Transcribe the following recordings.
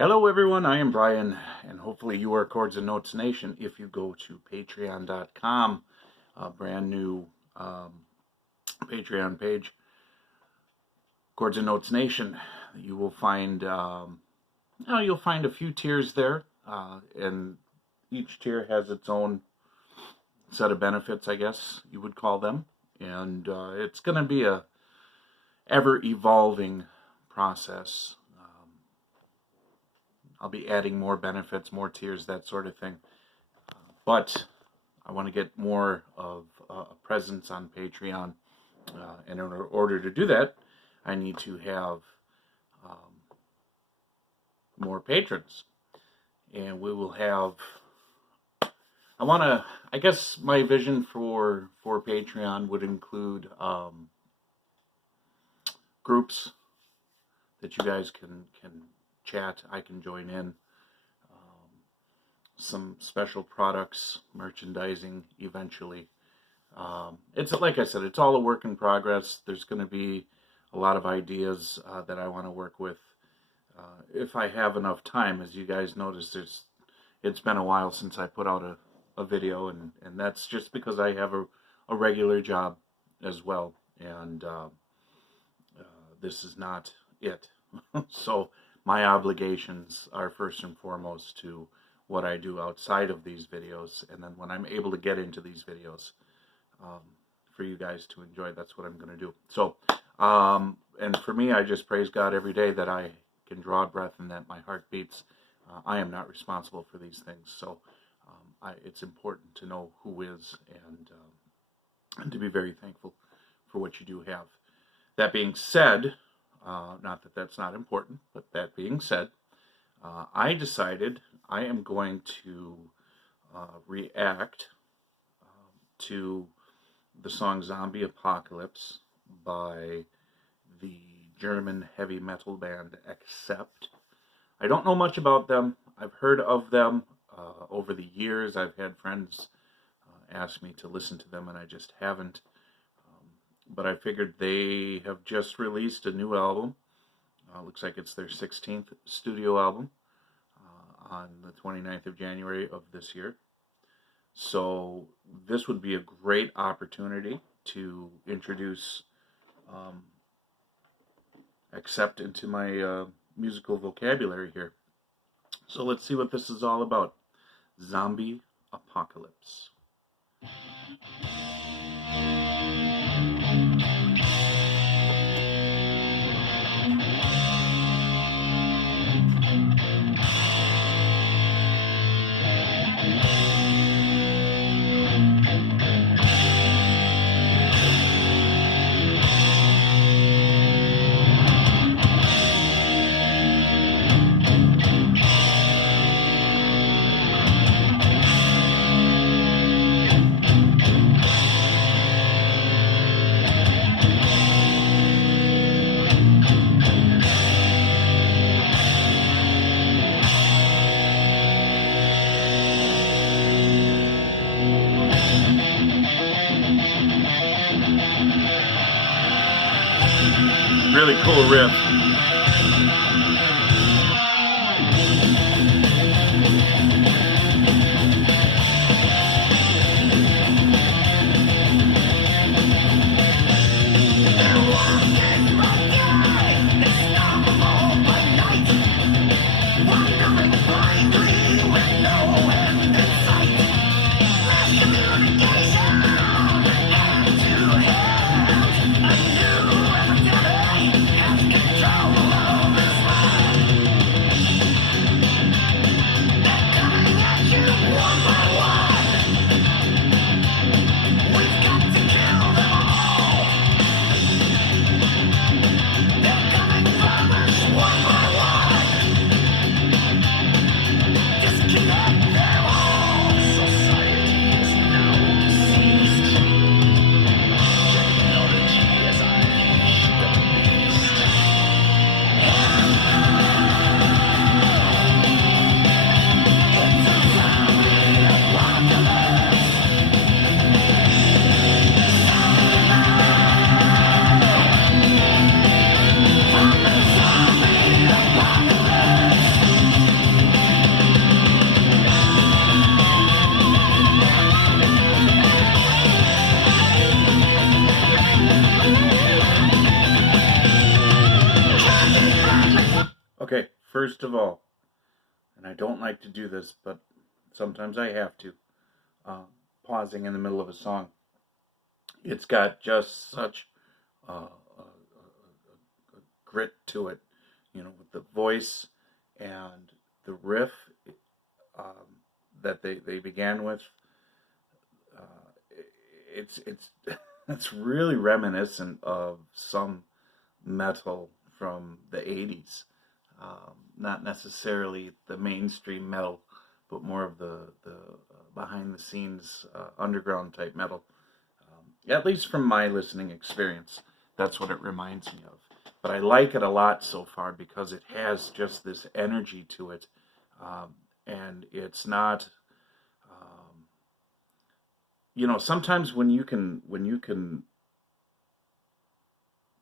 Hello everyone, I am Brian, and hopefully you are Chords and Notes Nation if you go to patreon.com, a brand new Patreon page, Chords and Notes Nation. You will find, you'll find a few tiers there, and each tier has its own set of benefits, I guess you would call them, and it's going to be a ever-evolving process. I'll be adding more benefits, more tiers, that sort of thing. But I want to get more of a presence on Patreon. And in order to do that, I need to have more patrons. And we will have... I guess my vision for Patreon would include groups that you guys can chat. I can join in. Some special products, merchandising eventually. It's like I said, it's all a work in progress. There's going to be a lot of ideas that I want to work with. If I have enough time, as you guys noticed, it's been a while since I put out a video, and that's just because I have a regular job as well, and this is not it. So my obligations are first and foremost to what I do outside of these videos, and then when I'm able to get into these videos for you guys to enjoy, that's what I'm going to do. So, and for me, I just praise God every day that I can draw a breath and that my heart beats. I am not responsible for these things, so it's important to know who is, and to be very thankful for what you do have. That being said, not that that's not important, but that being said, I decided I am going to react to the song Zombie Apocalypse by the German heavy metal band Accept. I don't know much about them. I've heard of them over the years. I've had friends ask me to listen to them, and I just haven't. But I figured they have just released a new album. Looks like it's their 16th studio album on the 29th of January of this year. So this would be a great opportunity to introduce Accept into my musical vocabulary here. So let's see what this is all about. Zombie Apocalypse. Really cool riff. Control Okay, first of all, and I don't like to do this, but sometimes I have to, uh, pausing in the middle of a song. It's got just such grit to it, with the voice and the riff um, that they began with. It's it's really reminiscent of some metal from the '80s. Not necessarily the mainstream metal, but more of the behind the scenes underground type metal. At least from my listening experience, that's what it reminds me of. But I like it a lot so far because it has just this energy to it, and it's not. Um, Sometimes when you can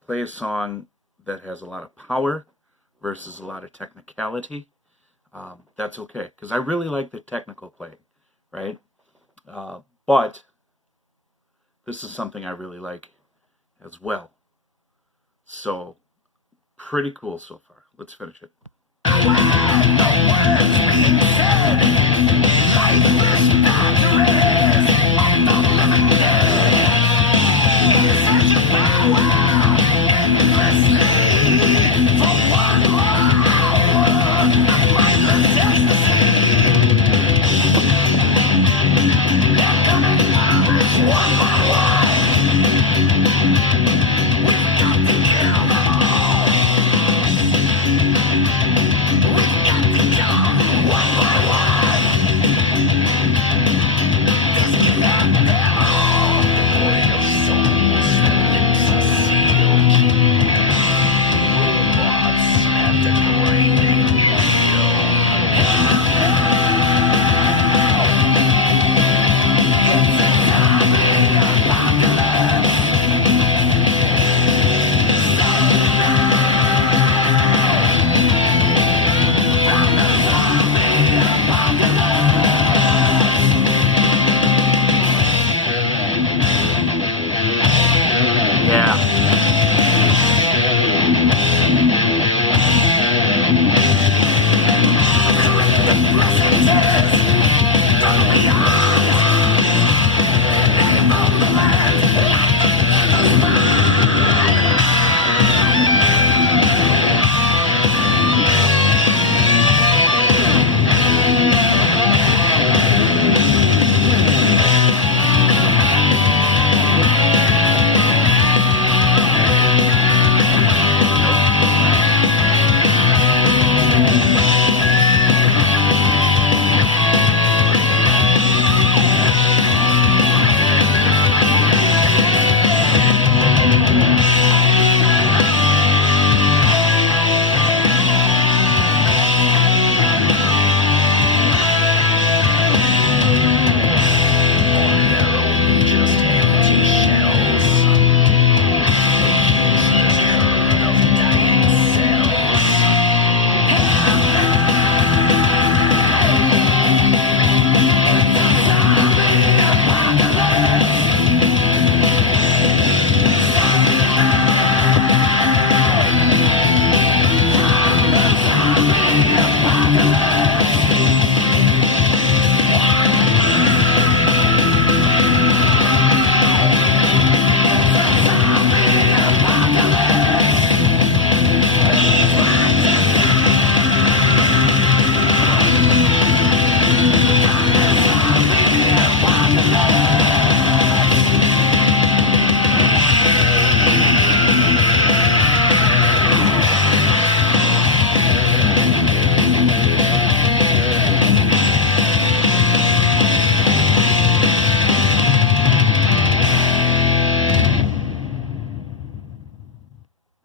play a song that has a lot of power versus a lot of technicality, that's okay because I really like the technical playing, right? But this is something I really like as well. So pretty cool so far. Let's finish it.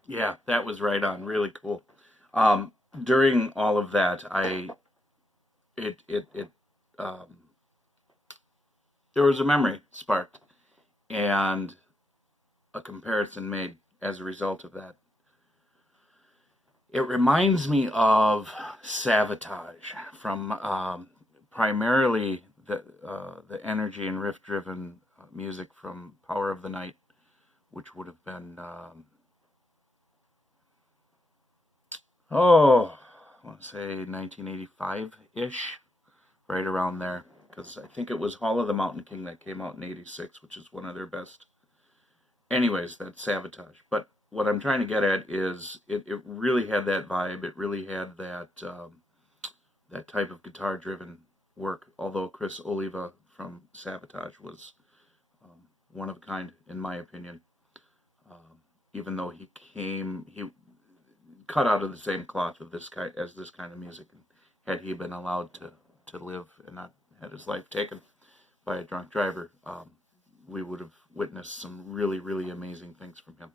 Yeah, that was right on. Really cool. During all of that, it um, there was a memory sparked and a comparison made as a result of that. It reminds me of Savatage from primarily the energy and riff driven music from Power of the Night, which would have been oh to say 1985-ish, right around there. Because I think it was Hall of the Mountain King that came out in '86, which is one of their best. Anyways, that's Savatage. But what I'm trying to get at is it really had that vibe. It really had that type of guitar-driven work. Although Chris Oliva from Savatage was one of a kind, in my opinion. Even though he cut out of the same cloth of this kind of music, and had he been allowed to live and not had his life taken by a drunk driver, we would have witnessed some really, really amazing things from him.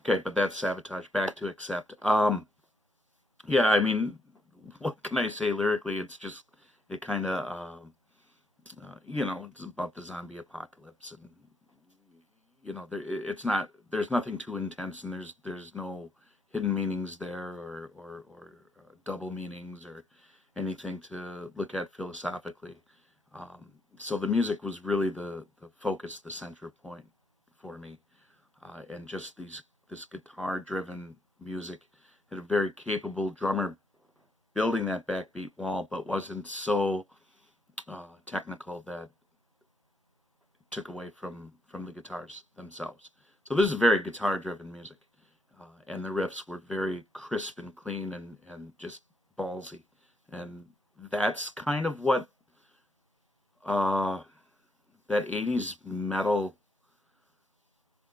Okay, but that's Savatage. Back to Accept. Yeah, I mean, what can I say lyrically? It's just, it kind of, it's about the zombie apocalypse, and there's nothing too intense, and there's no hidden meanings there, or double meanings, or anything to look at philosophically. So the music was really the focus, the center point for me, and just this guitar-driven music. Had a very capable drummer building that backbeat wall, but wasn't so technical that took away from the guitars themselves. So this is very guitar-driven music, and the riffs were very crisp and clean and just ballsy, and that's kind of what that 80s metal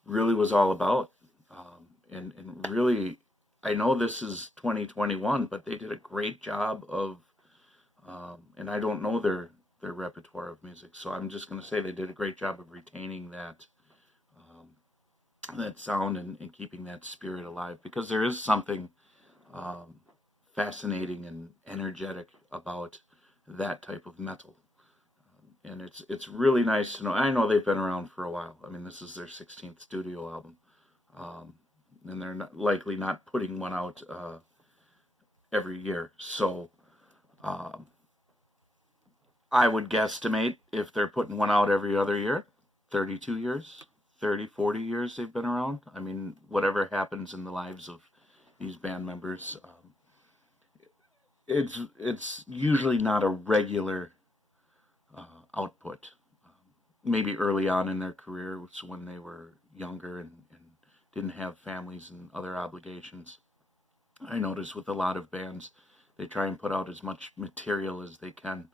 really was all about. And really, I know this is 2021, but they did a great job of, and I don't know their repertoire of music, so I'm just going to say they did a great job of retaining that sound and keeping that spirit alive, because there is something fascinating and energetic about that type of metal. And it's really nice to know. I know they've been around for a while. I mean, this is their 16th studio album, and they're likely not putting one out every year. So I would guesstimate, if they're putting one out every other year, 32 years, 30, 40 years they've been around. I mean, whatever happens in the lives of these band members, it's usually not a regular output. Maybe early on in their career, so when they were younger and didn't have families and other obligations. I notice with a lot of bands, they try and put out as much material as they can,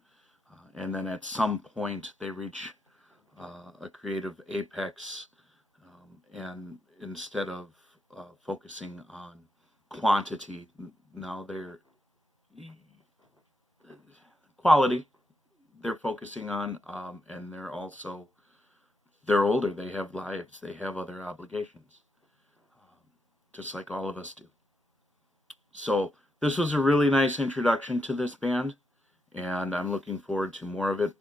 and then at some point they reach a creative apex, and instead of focusing on quantity, now they're quality. They're focusing on, and they're older. They have lives. They have other obligations, just like all of us do. So this was a really nice introduction to this band, and I'm looking forward to more of it.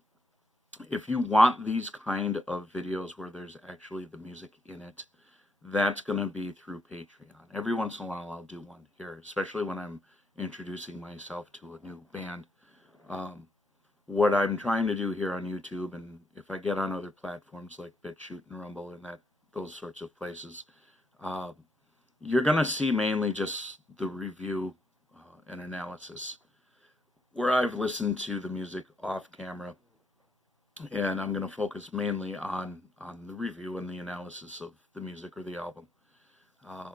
If you want these kind of videos where there's actually the music in it, that's going to be through Patreon. Every once in a while I'll do one here, especially when I'm introducing myself to a new band. What I'm trying to do here on YouTube, and if I get on other platforms like BitChute and Rumble and those sorts of places, you're going to see mainly just the review and analysis, where I've listened to the music off camera, and I'm going to focus mainly on the review and the analysis of the music or the album. I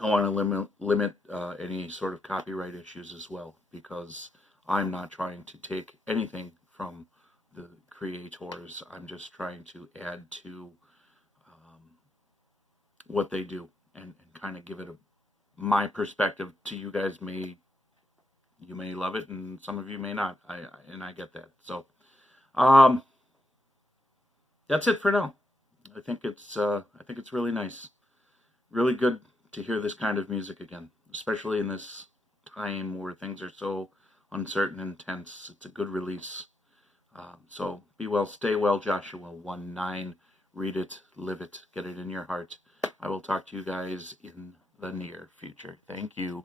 want to limit any sort of copyright issues as well, because I'm not trying to take anything from the creators. I'm just trying to add to what they do, and kind of give it my perspective to you guys. You may love it, and some of you may not. I get that. So that's it for now. I think it's really nice, really good to hear this kind of music again, especially in this time where things are so uncertain and tense. It's a good release. So be well, stay well, Joshua 1:9. Read it, live it, get it in your heart. I will talk to you guys in the near future. Thank you.